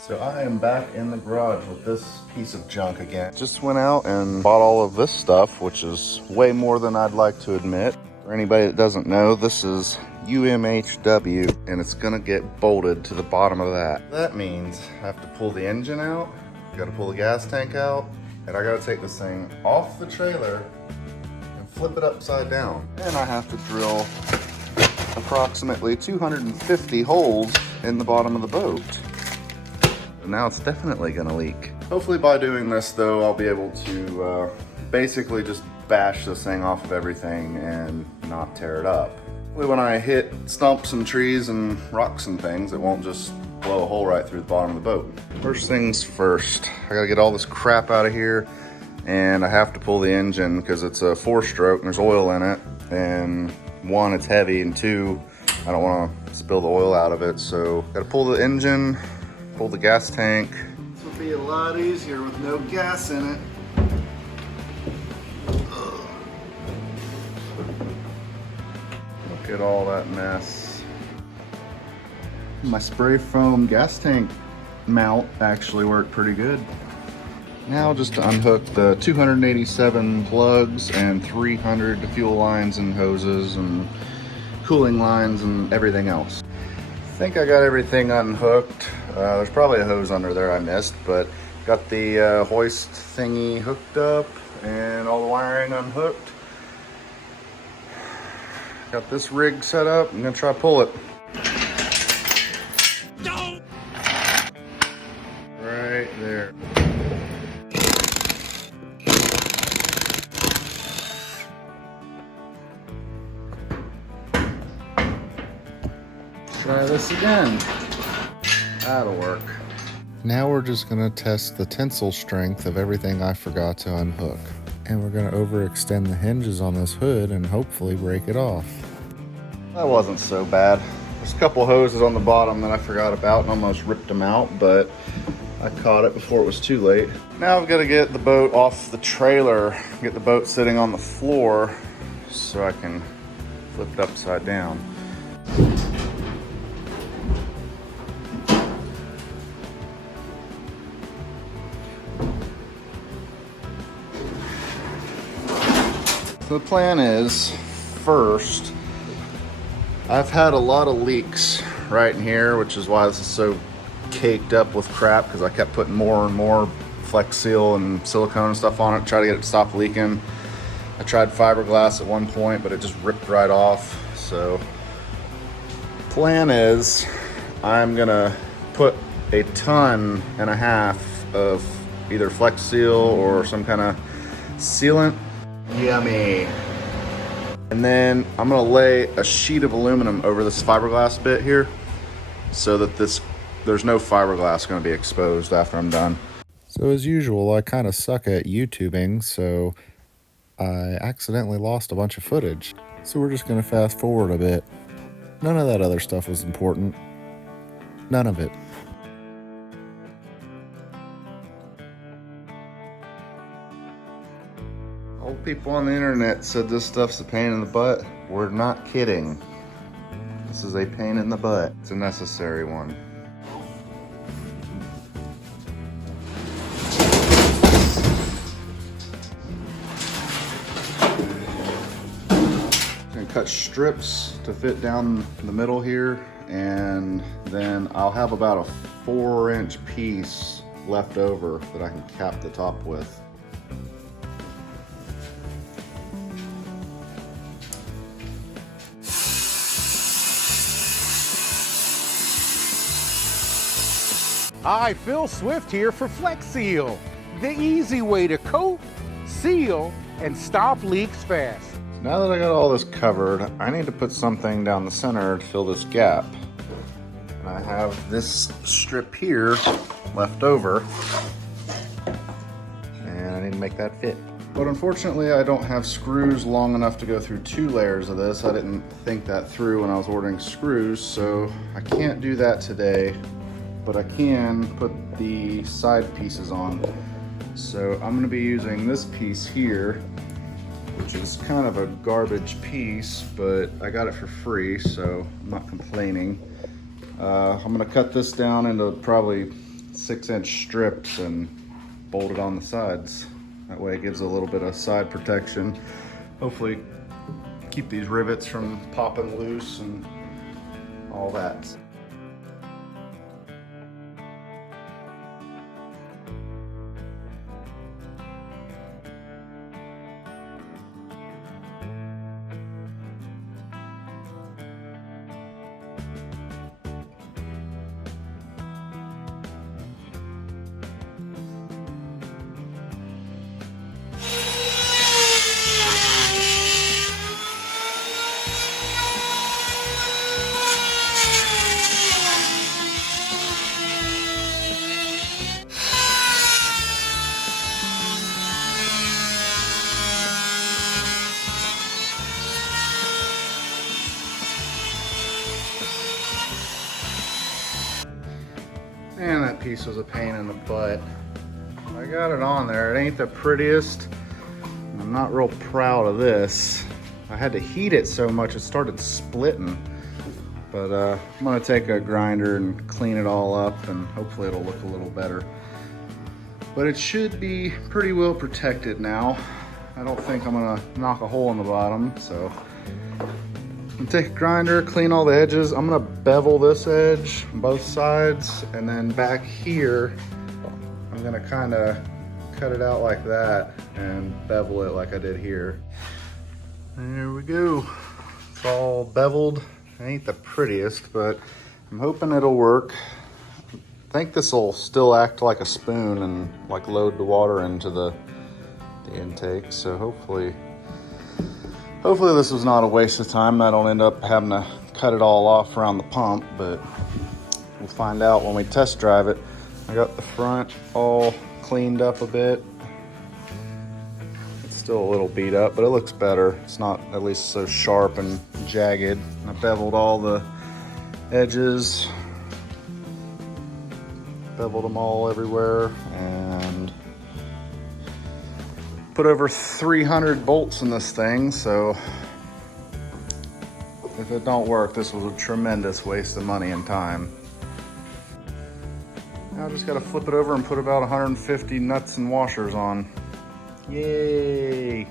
So I am back in the garage with this piece of junk again. Just went out and bought all of this stuff, which is way more than I'd like to admit. For anybody that doesn't know, this is UMHW, and it's gonna get bolted to the bottom of that. That means I have to pull the engine out, gotta pull the gas tank out, and I gotta take this thing off the trailer and flip it upside down. And I have to drill approximately 250 holes in the bottom of the boat. Now it's definitely gonna leak. Hopefully by doing this though, I'll be able to basically just bash this thing off of everything and not tear it up. Hopefully when I hit stumps and trees and rocks and things, it won't just blow a hole right through the bottom of the boat. First things first, I gotta get all this crap out of here, and I have to pull the engine because it's a 4-stroke and there's oil in it, and 1, it's heavy, and 2, I don't wanna spill the oil out of it, so gotta pull the engine, pull the gas tank. This will be a lot easier with no gas in it. Look at all that mess. My spray foam gas tank mount actually worked pretty good. Now just to unhook the 287 plugs and 300 fuel lines and hoses and cooling lines and everything else. I think I got everything unhooked. There's probably a hose under there I missed, but got the hoist thingy hooked up and all the wiring unhooked. Got this rig set up. I'm gonna try to pull it. No! Right there. Try this again. That'll work. Now we're just gonna test the tensile strength of everything I forgot to unhook. And we're gonna overextend the hinges on this hood and hopefully break it off. That wasn't so bad. There's a couple hoses on the bottom that I forgot about and almost ripped them out, but I caught it before it was too late. Now I've gotta get the boat off the trailer, get the boat sitting on the floor so I can flip it upside down. The plan is, first, I've had a lot of leaks right in here, which is why this is so caked up with crap, because I kept putting more and more Flex Seal and silicone and stuff on it to try to get it to stop leaking. I tried fiberglass at one point, but it just ripped right off. So, plan is, I'm gonna put 1.5 tons of either Flex Seal or some kind of sealant. Yummy. And then I'm gonna lay a sheet of aluminum over this fiberglass bit here so that there's no fiberglass gonna be exposed after I'm done. So as usual, I kind of suck at YouTubing, so I accidentally lost a bunch of footage. So we're just gonna fast forward a bit. None of that other stuff was important. None of it. Old people on the internet said this stuff's a pain in the butt. We're not kidding. This is a pain in the butt. It's a necessary one. I'm gonna cut strips to fit down the middle here, and then I'll have about a 4-inch piece left over that I can cap the top with. Hi, Phil Swift here for Flex Seal, the easy way to coat, seal, and stop leaks fast. Now that I got all this covered, I need to put something down the center to fill this gap. And I have this strip here left over, and I need to make that fit. But unfortunately, I don't have screws long enough to go through 2 layers of this. I didn't think that through when I was ordering screws, so I can't do that today. But I can put the side pieces on. So I'm gonna be using this piece here, which is kind of a garbage piece, but I got it for free, so I'm not complaining. I'm gonna cut this down into probably 6-inch strips and bolt it on the sides. That way it gives a little bit of side protection. Hopefully keep these rivets from popping loose and all that. And that piece was a pain in the butt. I got it on there. It ain't the prettiest. I'm not real proud of this. I had to heat it so much it started splitting. But I'm gonna take a grinder and clean it all up and hopefully it'll look a little better. But it should be pretty well protected now. I don't think I'm gonna knock a hole in the bottom, so. I'm gonna take a grinder, clean all the edges. I'm gonna bevel this edge, both sides, and then back here, I'm gonna kinda cut it out like that and bevel it like I did here. There we go. It's all beveled. It ain't the prettiest, but I'm hoping it'll work. I think this will still act like a spoon and like load the water into the intake, so hopefully this was not a waste of time. I don't end up having to cut it all off around the pump, but we'll find out when we test drive it. I got the front all cleaned up a bit. It's still a little beat up, but it looks better. It's not at least so sharp and jagged. I beveled all the edges, beveled them all everywhere, and put over 300 bolts in this thing, so if it don't work, this was a tremendous waste of money and time. Now I just gotta flip it over and put about 150 nuts and washers on. Yay!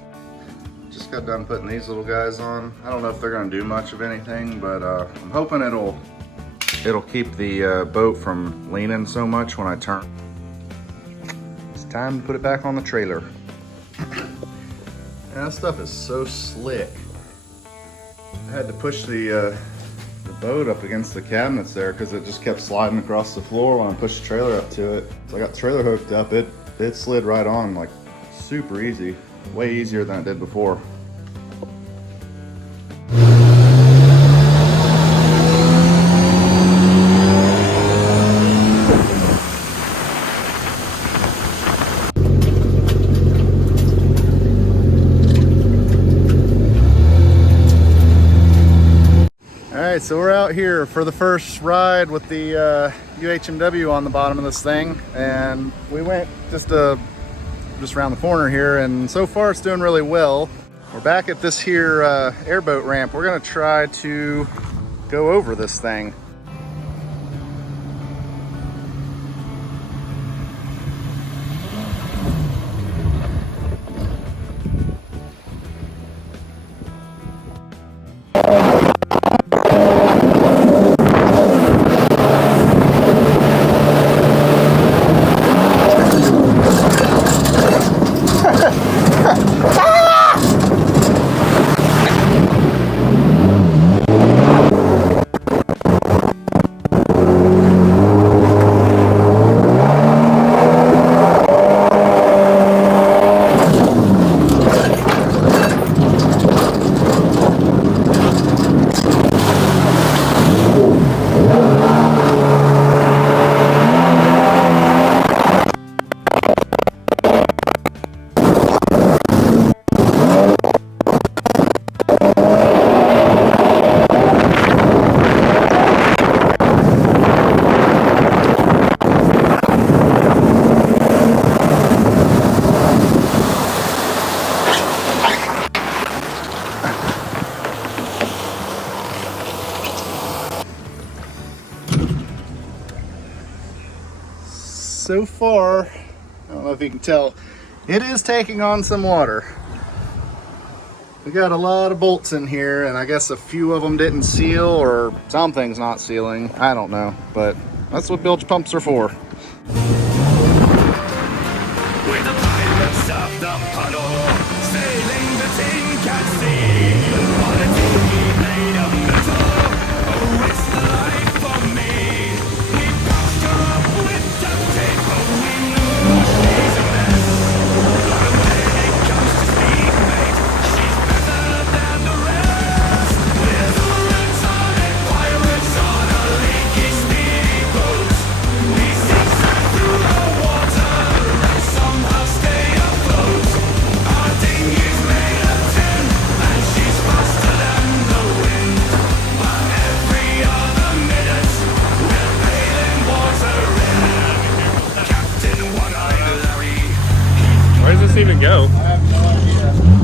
Just got done putting these little guys on. I don't know if they're gonna do much of anything, but I'm hoping it'll keep the boat from leaning so much when I turn. It's time to put it back on the trailer. And that stuff is so slick. I had to push the boat up against the cabinets there because it just kept sliding across the floor when I pushed the trailer up to it. So I got the trailer hooked up, it slid right on like super easy. Way easier than it did before. Alright, so we're out here for the first ride with the UHMW on the bottom of this thing, and we went just around the corner here, and so far it's doing really well. We're back at this here airboat ramp. We're gonna try to go over this thing. so far, I don't know if you can tell, it is taking on some water. We got a lot of bolts in here, and I guess a few of them didn't seal, or something's not sealing. I don't know, but that's what bilge pumps are for. With the pirates of the puddle, sailing the tin can sea, on a dingy blade of metal. Oh, it's the life for me. We patched her up with duct tape, but we know she's a mess. But when it comes to speed, mate, she's better than the rest. We're the retarded pirates on a leaky speedboat. We zigzag through the water and somehow stay afloat. Our dinghy's made of tin, and she's faster than the wind. But every other minute, we're bailing water in. Captain One-Eyed Larry. Where does this even go? I have no idea.